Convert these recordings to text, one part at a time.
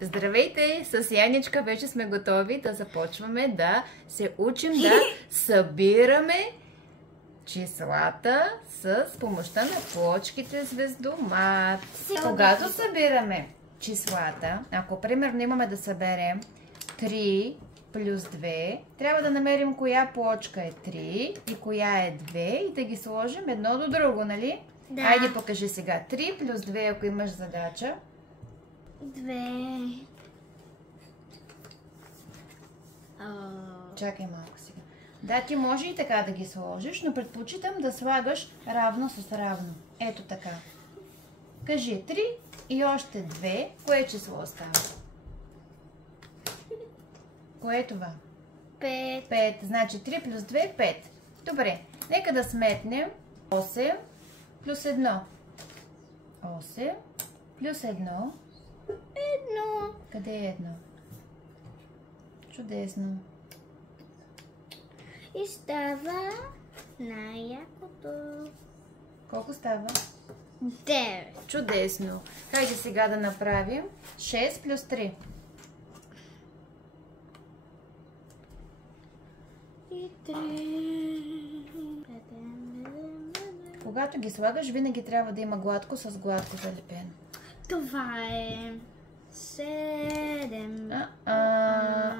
Здравейте! С Яничка вече сме готови да започваме да се учим да събираме числата с помощта на плочките звездомат. Когато събираме числата, ако примерно имаме да съберем 3 плюс 2, трябва да намерим коя плочка е 3 и коя е 2 и да ги сложим едно до друго, нали? Да. Айде покажи сега. 3 плюс 2, ако имаш задача. 2. Чакай малко сега. Да, ти може и така да ги сложиш, но предпочитам да слагаш равно с равно. Ето така. Кажи 3 и още 2. Кое число остава? Кое е това? 5. 5. Значи 3 плюс 2 е 5. Добре. Нека да сметнем. 8 плюс 1. 8 плюс 1. 1. Къде е 1? Чудесно. И става най-якото. Колко става? 9. Чудесно. Хайде сега да направим 6 плюс 3. И 3. Когато ги слагаш, винаги трябва да има гладко с гладко залепено. Това е 7.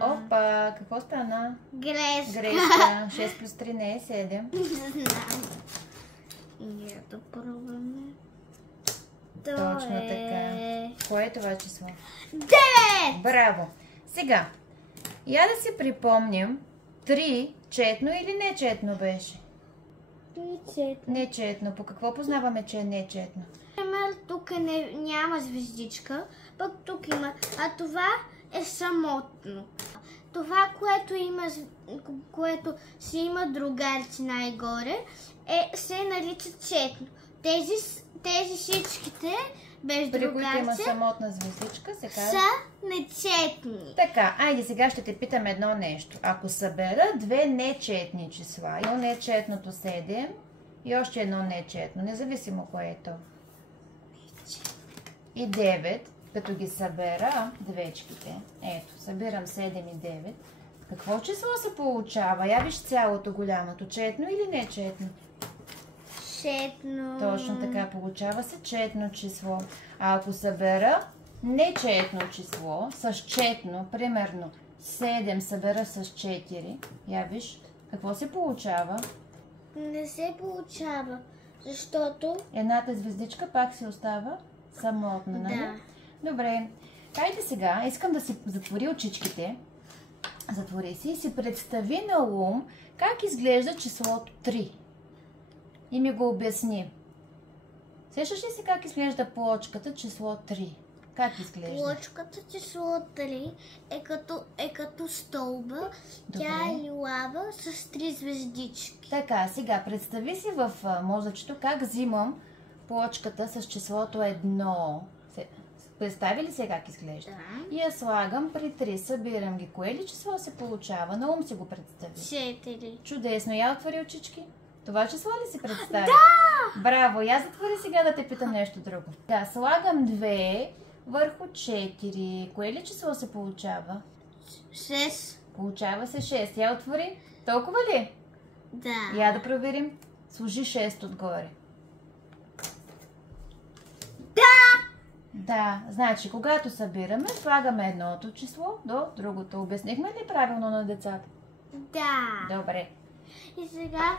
Опа, какво стана? Грешка. Грешка. 6 плюс 3 не е 7. Не знам. И да пробваме. Точно така. Кое е това число? 9! Браво! Сега, я да си припомним, 3 четно или нечетно беше? Нечетно. По какво познаваме, че е нечетно? Например, тук няма звездичка, пък тук има, а това е самотно. Това, което си има другарци най-горе, се нарича четно. Тези всичките без При които има другарци самотна звездичка, се казва... са нечетни. Така, айде сега ще те питам едно нещо. Ако събера две нечетни числа, едно нечетното 7 и още едно нечетно, независимо кое е то, и 9, като ги събера двечките, ето, събирам 7 и 9, какво число се получава? Я виж цялото голямото, четно или нечетно? Четно. Точно така, получава се четно число. А ако събера нечетно число с четно, примерно 7 събера с 4, я виж, какво се получава? Не се получава, защото... Едната звездичка пак си остава самотна, нали? Да. Добре, хайде сега, искам да си затвори очичките. Затвори си и си представи на ум как изглежда числото 3. И ми го обясни. Сещаш ли си как изглежда плочката число 3? Как изглежда? Плочката число 3 е като стълба. Добре. Тя е лилава с 3 звездички. Така, сега представи си в мозъчето как взимам плочката с числото 1. Представи ли се как изглежда? Да. И я слагам при 3, събирам ги. Кое ли число се получава? На ум си го представи. 4. Чудесно. Я отвори очички. Това число ли си представи? Да! Браво! Я затвори сега да те питам нещо друго. Да, слагам 2 върху 4. Кое ли число се получава? 6. Получава се 6. Я отвори. Толкова ли? Да. Я да проверим. Сложи 6 отгоре. Да, значи когато събираме, слагаме едното число до другото. Обяснихме ли правилно на децата? Да. Добре. И сега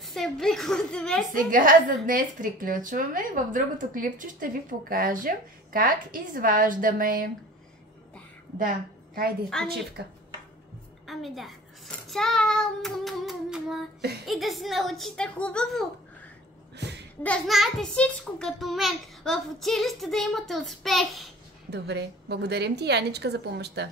се приключваме. Сега за днес приключваме. В другото клипче ще ви покажем как изваждаме. Да, хайде, почивка. Ами да. Чао! И да се научите хубаво. Да знаете всичко като мен. В училище да имате успех. Добре, благодарим ти, Яничка, за помощта.